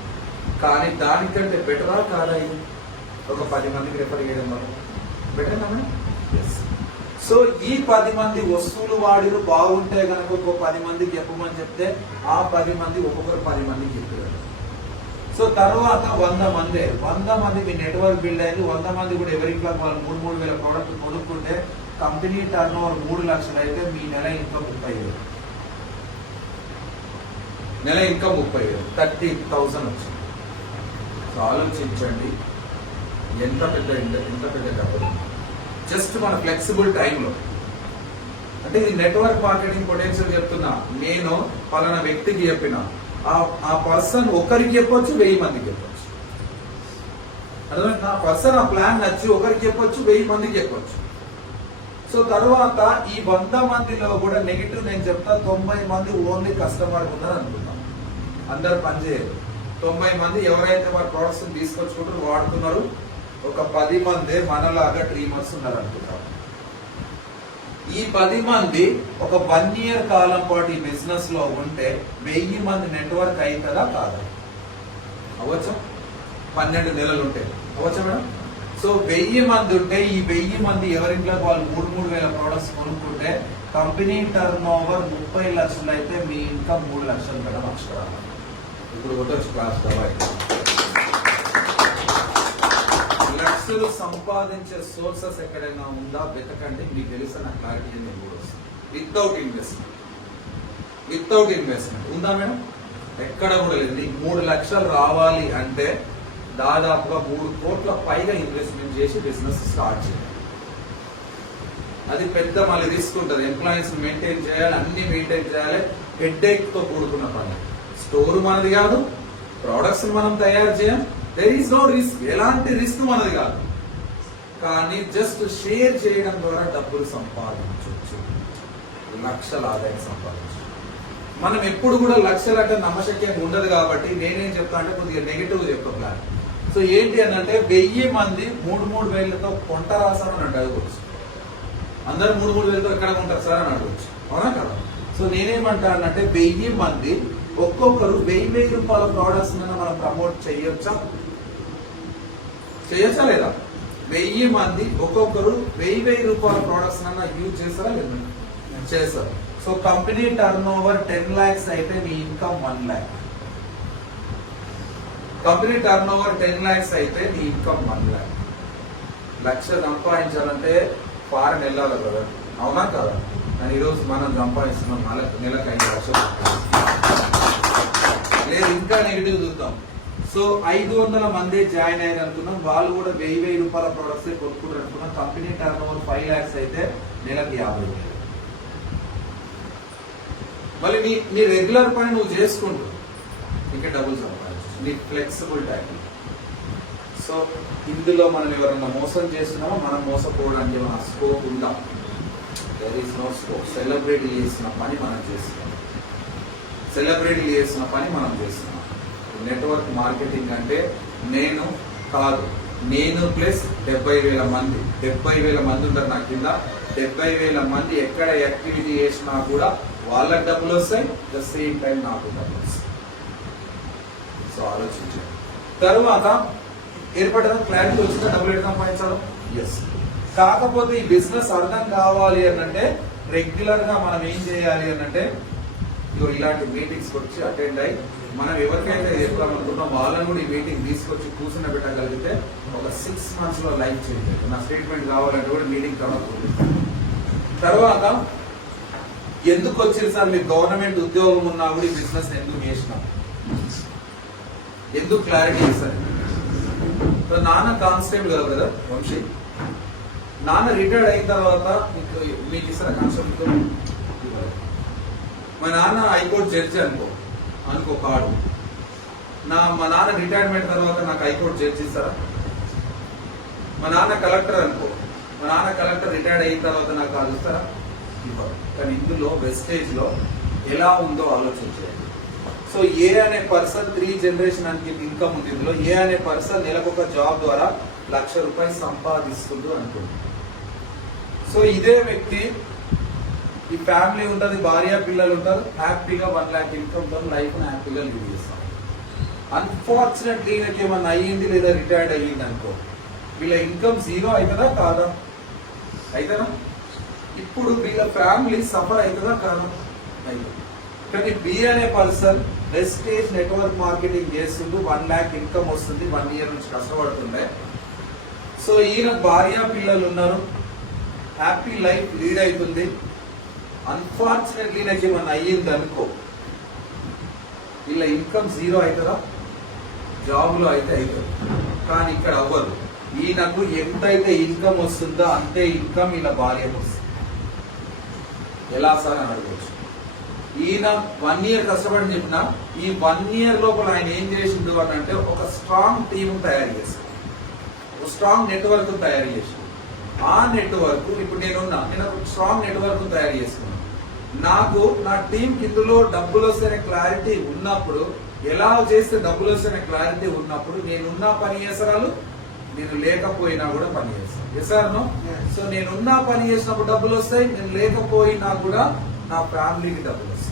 కానీ దానికంటే బెటరా కాదా? ఇది ఒక 10 మందికి రెఫర్ చేయడం వల్ల బెటర్ కదా? ఎస్. సో ఈ 10 మంది వస్తువులు వాడిరు బాగుంటే కనుక ఒక 10 మందికి చెప్పమని చెప్తే ఆ 10 మంది ఒక్కొక్కరు 10 మందికి చెప్పారు. సో తర్వాత 100 మంది మీ నెట్వర్క్ బిల్డ్ అయింది. 100 మంది కూడా ఎవరింట్లో వాళ్ళు 3,000 ప్రోడక్ట్ కొనుక్కుంటే కంపెనీ టర్న్ ఓవర్ 3 లక్షలు అయితే మీ నెల ఇన్కమ్ 30,000. నెల ఇన్కమ్ 30,000, 30,000 వచ్చింది. సో ఆలోచించండి ఎంత పెద్ద డబ్బులు జస్ట్ మన ఫ్లెక్సిబుల్ టైంలో. అంటే ఇది నెట్వర్క్ మార్కెటింగ్ పొటెన్షియల్ చెప్తున్నా. నేను పలానా వ్యక్తికి చెప్పిన ఆ పర్సన్ ఒకరికి చెప్పొచ్చు, 1000 మందికి చెప్పొచ్చు. అర్థమైంది? ఆ పర్సన్ ఆ ప్లాన్ నచ్చి ఒకరికి చెప్పొచ్చు, 1000 మందికి చెప్పొచ్చు. సో తర్వాత ఈ 100 మందిలో కూడా నెగిటివ్ నేను చెప్తా, 90 మంది ఓన్లీ కస్టమర్ ఉన్నారు అనుకుంటాం. అందరు పనిచేయరు. 90 మంది ఎవరైతే వారి ప్రొడక్ట్స్ తీసుకొచ్చుకుంటారు వాడుతున్నారు. ఒక 10 మంది మనలాగా డ్రీమర్స్ ఉన్నారు అనుకుంటాం. ఈ 10 మంది ఒక 1 year కాలం పాటు ఈ బిజినెస్ లో ఉంటే 1000 మంది నెట్వర్క్ అవుతుందా కాదా? అవ్వచ్చా? 12 నెలలు ఉంటే అవ్వచ్చా మేడం? సో 1000 మంది ఉంటే ఈ 1000 మంది ఎవరింట్లో వాళ్ళు 3,000 ప్రొడక్ట్స్ కొనుక్కుంటే కంపెనీ టర్న్ ఓవర్ 30 లక్షలు అయితే మీ ఇన్కమ్ 3 లక్షలు కదా అక్షరాలు. ఇప్పుడు కొట్టొచ్చు క్లాస్ లక్షలు సంపాదించే సోర్సెస్ ఎక్కడైనా ఉందా వెతకండి, మీకు తెలిసిన క్లారిటీ అనేది కూడా వస్తుంది. వితౌట్ ఇన్వెస్ట్మెంట్ ఉందా మేడం? ఎక్కడ కూడా లేదు. 3 లక్షలు రావాలి అంటే దాదాపుగా 3 కోట్ల పైగా ఇన్వెస్ట్మెంట్ చేసి బిజినెస్ స్టార్ట్ చేయాలి. అది పెద్ద మళ్ళీ రిస్క్ ఉంటుంది. ఎంప్లాయీస్ మెయింటైన్ చేయాలి, అన్ని మెయింటైన్ చేయాలి, హెడ్ఏక్ తో కూడుకున్న పని. స్టోర్ మనది కాదు, ప్రొడక్ట్స్ మనం తయారు చేయం, దేర్ ఈస్ నో రిస్క్, ఎలాంటి రిస్క్ మనది కాదు. కానీ జస్ట్ షేర్ చేయడం ద్వారా డబ్బులు సంపాదించవచ్చు, లక్షల ఆదాయం సంపాదించవచ్చు. మనం ఎప్పుడు కూడా లక్షలంటే నమ్మశక్యం ఉండదు కాబట్టి నేనేం చెప్తా అంటే కొద్దిగా నెగిటివ్ చెప్తా ప్లాన్. సో ఏంటి అని అంటే 1000 మంది 3,000 వేలతో కొంట రాసామని అంటే అడగవచ్చు. అందరు 3,000 వేలతో ఎక్కడ ఉంటారు సార్ అని అడగవచ్చు, అవునా కదా? సో నేనేమంటా అంటే 1000 మంది ఒక్కొక్కరు 1000 రూపాయల ప్రోడక్ట్స్ మనం ప్రమోట్ చేయొచ్చా లేదా? 1000 మంది ఒక్కొక్కరు 1000 రూపాయల ప్రోడక్ట్స్ యూజ్ చేస్తారా లేదా? చేస్తారు. So company turn over 10 lakhs అయితే మీ income 1 lakh. Company turn over 10 lakhs అయితే మీ ఇన్కమ్ 1 lakh. లక్ష సంపాదించాలంటే ఫారెన్ వెళ్ళాలి కదా, అవునా కదా? కానీ ఈరోజు మనం సంపాదిస్తున్నాం నెలకు 5 లక్షలు. లేదు ఇంకా నెగిటివ్ చూద్దాం. సో 500 మంది జాయిన్ అయ్యారు అనుకున్నాం, వాళ్ళు కూడా 1000 రూపాయల ప్రొడక్ట్స్ కొనుక్కుంటారు అనుకున్నాం. కంపెనీ టర్న్ ఓవర్ 5 lakhs అయితే నెలకు 50,000. మళ్ళీ నీ రెగ్యులర్ పని నువ్వు చేసుకుంటూ ఇంకా డబ్బులు సంపాదించు, నీ ఫ్లెక్సిబుల్ టైం. సో ఇందులో మనం ఎవరన్నా మోసం చేస్తున్నామో మనం మోసపోవడానికి ఏమైనా స్కోప్ ఉందా? There is no scope. Celebrity చేసిన పని మనం చేస్తున్నాం, నెట్వర్క్ మార్కెటింగ్ అంటే నేను కాదు, నేను ప్లస్ 70,000 మంది. 70,000 మంది ఉంటారు నా కింద. 70,000 మంది ఎక్కడ యాక్టివిటీ చేసినా కూడా వాళ్ళకి డబ్బులు వస్తాయి, ద సేమ్ టైం నాకు డబ్బులు వస్తాయి. సో ఆలోచించండి. తర్వాత ఏర్పడిన క్లారిటీ వచ్చిందా డబ్బులు ఎట్లా సంపాదించాలో? ఎస్. కాకపోతే ఈ బిజినెస్ అర్థం కావాలి అంటే రెగ్యులర్ గా మనం ఏం చేయాలి అంటే ఇలాంటి మీటింగ్స్ వచ్చి అటెండ్ అయ్యి మనం ఎవరికైతే చెప్పాలనుకుంటున్నాం వాళ్ళని కూడా ఈ మీటింగ్ తీసుకొచ్చి కూర్చుని పెట్టగలిగితే ఒక 6 months లో లైఫ్ చేంజ్ అవుతుంది. నా స్టేట్మెంట్ కావాలంటే కూడా మీటింగ్ తర్వాత ఎందుకు వచ్చింది సార్ మీకు గవర్నమెంట్ ఉద్యోగం ఉన్నా కూడా ఈ బిజినెస్ ఎందుకు చేసినాం, ఎందుకు క్లారిటీ ఇస్తారు? నాన్న కానిస్టేబుల్ కదా బ్రదర్ వంశీ, నాన్న రిటైర్డ్ అయిన తర్వాత మీకు ఇస్తారా కానిస్టేబుల్? మా నాన్న హైకోర్టు జడ్జి అనుకో కాడు, మా నాన్న రిటైర్మెంట్ తర్వాత నాకు హైకోర్టు జడ్జి ఇస్తారా? మా నాన్న కలెక్టర్ అనుకో, మా నాన్న కలెక్టర్ రిటైర్డ్ అయిన తర్వాత నాకు కాదు ఇస్తారా? ఇవ్వరు. కానీ ఇందులో వెస్టేజ్ లో ఎలా ఉందో ఆలోచించేది. సో ఏ అనే పర్సన్ 3 generation ఇన్కమ్ ఉంది. ఇందులో ఏ అనే పర్సన్ నెలకొక జాబ్ ద్వారా 1,00,000 రూపాయలు సంపాదిస్తుంది అనుకుంది. సో ఇదే వ్యక్తి ఈ ఫ్యామిలీ ఉంటుంది, భార్య పిల్లలు ఉంటారు, హ్యాపీగా 1 lakh ఇన్కమ్ తో లైఫ్ హ్యాపీగా లీవ్ చేస్తారు. అన్ఫార్చునేట్లీ ఈయనకి ఏమన్నా అయ్యింది లేదా రిటైర్డ్ అయ్యింది అనుకో, వీళ్ళ ఇన్కమ్ 0 అవుతుందా కాదా? అవుతుందా? ఇప్పుడు వీళ్ళ ఫ్యామిలీ సఫర్ అవుతుందా కాదా? అవుతుంది. కానీ బి అనే పర్సన్ వెస్టేజ్ నెట్వర్క్ మార్కెటింగ్ చేస్తుంటూ 1 lakh ఇన్కమ్ వస్తుంది, 1 year నుంచి కష్టపడుతుండే. సో ఈయన భార్య పిల్లలు ఉన్నారు, హ్యాపీ లైఫ్ లీడ్ అవుతుంది. అన్ఫార్చునేట్లీ నాకు ఏమన్నా అయ్యింది అనుకో, వీళ్ళ ఇన్కమ్ 0 అవుతుందా? జాబ్ లో అయితే అవుతుంది, కానీ ఇక్కడ అవ్వదు. ఈయనకు ఎంతైతే ఇన్కమ్ వస్తుందో అంతే ఇన్కమ్ వీళ్ళ భార్యకు వస్తుంది. ఎలా సార్ అని అడగవచ్చు. ఈయన 1 year కష్టపడి చెప్పిన ఈ 1 year లోపల ఆయన ఏం చేసిండు అని అంటే ఒక స్ట్రాంగ్ టీమ్ తయారు చేశాడు, ఒక స్ట్రాంగ్ నెట్వర్క్ తయారు చేసి ఆ నెట్వర్క్ ఇప్పుడు నేను ఒక స్ట్రాంగ్ నెట్వర్క్ తయారు చేసుకున్నాను. నాకు నా టీం ఇందులో డబ్బులు వస్తేనే క్లారిటీ ఉన్నప్పుడు, ఎలా చేస్తే డబ్బులు వస్తేనే క్లారిటీ ఉన్నప్పుడు నేనున్న పని చేసరాలు, నేను లేకపోయినా కూడా పని చేస్తాను. చేశాను. సో నేనున్నా పని చేసినప్పుడు డబ్బులు వస్తాయి, నేను లేకపోయినా కూడా నా ఫ్యామిలీకి డబ్బులు వస్తాయి.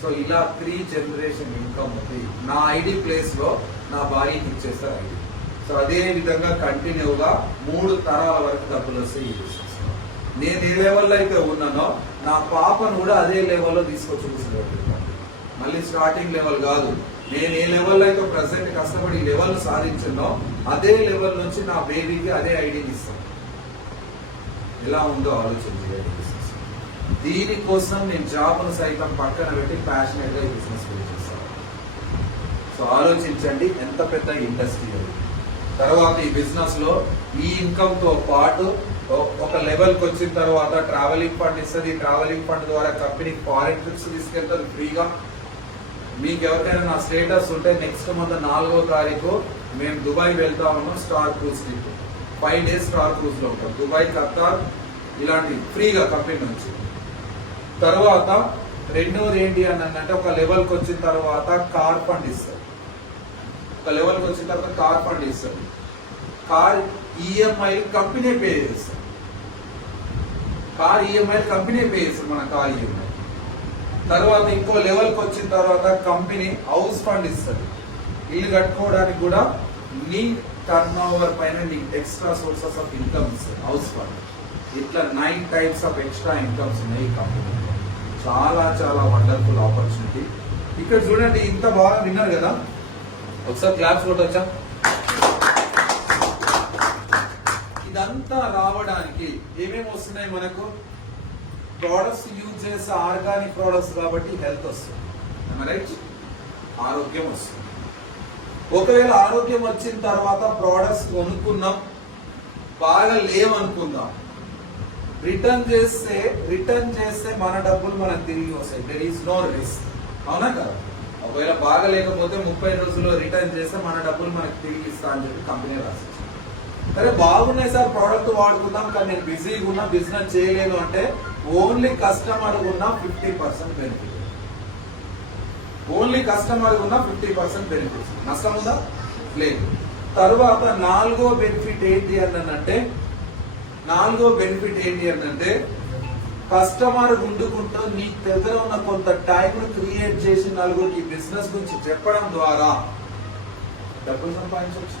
సో ఇలా 3 generation ఇన్కమ్ ఉంది. నా ఐడి ప్లేస్ లో నా భార్యకి ఇచ్చేస్తారు ఐడి. సో అదే విధంగా కంటిన్యూగా 3 తరాల వరకు డబ్బులు వస్తాయి ఈ బిజినెస్. నేను ఏ లెవెల్లో అయితే ఉన్నానో నా పాపను కూడా అదే లెవెల్లో తీసుకొచ్చి కూర్చోబెట్టుకుంటాను. మళ్ళీ స్టార్టింగ్ లెవెల్ కాదు, నేను ఏ లెవెల్లో అయితే ప్రెసెంట్ కష్టపడి ఈ లెవెల్ సాధించానో అదే లెవెల్ నుంచి నా బేబీకి అదే ఐడియాని ఇస్తాను. ఎలా ఉందో ఆలోచించి దీనికోసం నేను జాబ్ను సైతం పక్కన పెట్టి ప్యాషనెట్ గా ఈ బిజినెస్ చేస్తాను. సో ఆలోచించండి ఎంత పెద్ద ఇండస్ట్రీ అది. తర్వాత ఈ బిజినెస్ లో ఈ ఇన్కమ్ తో పాటు ఒక లెవెల్కి వచ్చిన తర్వాత ట్రావెలింగ్ ఫండ్ ఇస్తుంది. ట్రావెలింగ్ ఫండ్ ద్వారా కంపెనీకి ఫారెన్ ట్రిప్స్ తీసుకెళ్తారు ఫ్రీగా. మీకు ఎవరికైనా నా స్టేటస్ ఉంటే నెక్స్ట్ మంత్ 4వ తారీఖు మేము దుబాయ్ వెళ్తా ఉన్నాం. Star cruise trip 5 days star cruise లో ఉంటాం. దుబాయ్, ఖతార్ ఇలాంటి ఫ్రీగా కంపెనీ నుంచి. తర్వాత రెండోది ఏంటి అని అంటే ఒక లెవెల్కి వచ్చిన తర్వాత కార్ ఫండ్ ఇస్తారు. ఒక లెవెల్కి వచ్చిన తర్వాత కార్ ఫండ్ ఇస్తారు. కార్ ఈఎంఐ కంపెనీ పే చేస్తారు. కార్ ఈఎంఐ కంపెనీ పే చేస్తారు మన కార్ ఈఎంఐ. తర్వాత ఇంకో లెవెల్కి వచ్చిన తర్వాత కంపెనీ హౌస్ ఫండ్ ఇస్తుంది. ఇల్లు కట్టుకోవడానికి కూడా నీ టర్న్ ఓవర్ పైన నీకు ఎక్స్ట్రా సోర్సెస్ ఆఫ్ ఇన్కమ్ ఇస్తుంది హౌస్ ఫండ్. ఇట్లా 9 types ఆఫ్ ఎక్స్ట్రా ఇన్కమ్స్ ఉన్నాయి ఈ కంపెనీలో. చాలా చాలా వండర్ఫుల్ ఆపర్చునిటీ. ఇక్కడ చూడండి, ఇంత బాగా విన్నారు కదా, ఒకసారి క్లాప్స్ కొట్టొచ్చా? ఇదంతా రావడానికి ఏమేమి వస్తున్నాయి మనకు? ప్రోడక్ట్స్ యూజ్ చేసే ఆర్గానిక్ ప్రోడక్ట్స్ కాబట్టి హెల్త్ వస్తుంది, రైట్? ఆరోగ్యం వస్తుంది. ఒకవేళ ఆరోగ్యం వచ్చిన తర్వాత ప్రోడక్ట్స్ కొనుక్కున్నాం, బాగా లేవనుకుందాం, రిటర్న్ చేస్తే మన డబ్బులు మనకు తిరిగి వస్తాయి. దెర్ ఈస్ నో రిస్క్, అవునా కదా? ఒకవేళ బాగా లేకపోతే 30 రోజుల్లో రిటర్న్ చేస్తే మన డబ్బులు మనకు తిరిగి ఇస్తా అని చెప్పి కంపెనీ రాసి. సరే బాగున్నాయి సార్ ప్రోడక్ట్ వాడుకుందాం, కానీ నేను బిజీగా ఉన్నా, బిజినెస్ చేయలేదు అంటే ఓన్లీ కస్టమర్ ఉన్న 50% బెనిఫిట్. ఓన్లీ కస్టమర్ ఉన్న 50% బెనిఫిట్స్. నష్టం ఉందా? లేదు. తర్వాత నాలుగో బెనిఫిట్ ఏంటి అంటే కస్టమర్ ఉండుకుంటూ నీ దగ్గర ఉన్న కొంత టైం క్రియేట్ చేసి నలుగురికి బిజినెస్ గురించి చెప్పడం ద్వారా డబ్బులు సంపాదించవచ్చు.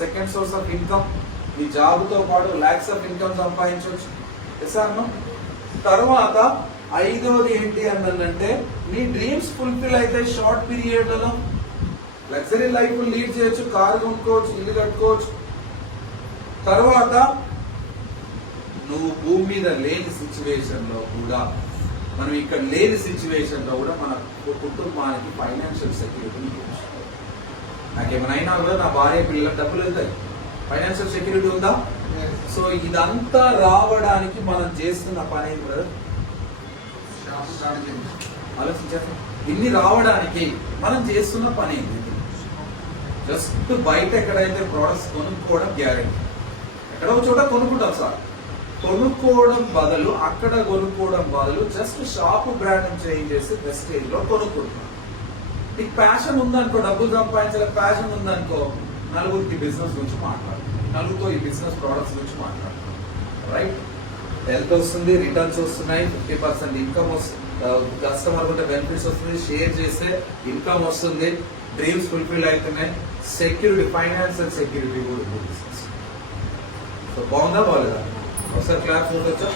Second source of income. Me job తో పాటు లాక్స్ ఆఫ్ ఇన్కమ్ సంపాదించవచ్చు. తర్వాత ఐదోది ఏంటి అంటే నీ డ్రీమ్స్ ఫుల్ఫిల్ అయితే షార్ట్ పీరియడ్ లో లగ్జరీ లైఫ్ లీడ్ చేయొచ్చు, కారు కొనుక్కోవచ్చు, ఇల్లు కట్టుకోవచ్చు. తర్వాత నువ్వు భూమి మీద లేని సిచ్యువేషన్ లో కూడా, మనం ఇక్కడ లేని సిచ్యువేషన్ లో కూడా మన కుటుంబానికి ఫైనాన్షియల్ సెక్యూరిటీ. నాకేమైనా కూడా నా భార్య పిల్లలకు డబ్బులు వెళ్తాయి, ఫైనాన్షియల్ సెక్యూరిటీ ఉందా? సో ఇదంతా రావడానికి మనం చేస్తున్న పని కూడా ఆలోచించారు. ఇన్ని రావడానికి మనం చేస్తున్న పని ఏంటి? జస్ట్ బయట ఎక్కడైతే ప్రోడక్ట్స్ కొనుక్కోవడం గ్యారెంటీ. ఎక్కడో చోట కొనుక్కుంటాం సార్, కొనుక్కోవడం బదులు అక్కడ కొనుక్కోవడం బదులు జస్ట్ షాప్ బ్రాండ్ చేంజ్ చేసి వెస్టేజ్ లో కొనుక్కుంటున్నాం. నీకు ప్యాషన్ ఉందనుకో, డబ్బులు సంపాదించాలి ప్యాషన్ ఉందనుకో, నలుగురికి బిజినెస్ గురించి మాట్లాడు, నలుగురితో ఈ బిజినెస్ ప్రోడక్ట్స్ గురించి మాట్లాడు, రైట్? హెల్త్ వస్తుంది, రిటర్న్స్ వస్తున్నాయి, 50% ఇన్కమ్ వస్తుంది, కస్టమర్ ఉంటే బెనిఫిట్స్ వస్తుంది, షేర్ చేస్తే ఇన్కమ్ వస్తుంది, డ్రీమ్స్ ఫుల్ఫిల్ అవుతున్నాయి, సెక్యూరిటీ, ఫైనాన్షియల్ సెక్యూరిటీ కూడా ఉంది బిజినెస్. సో బాగుందా బాగాలేదా? ఒకసారి క్లాస్ చూడొచ్చా?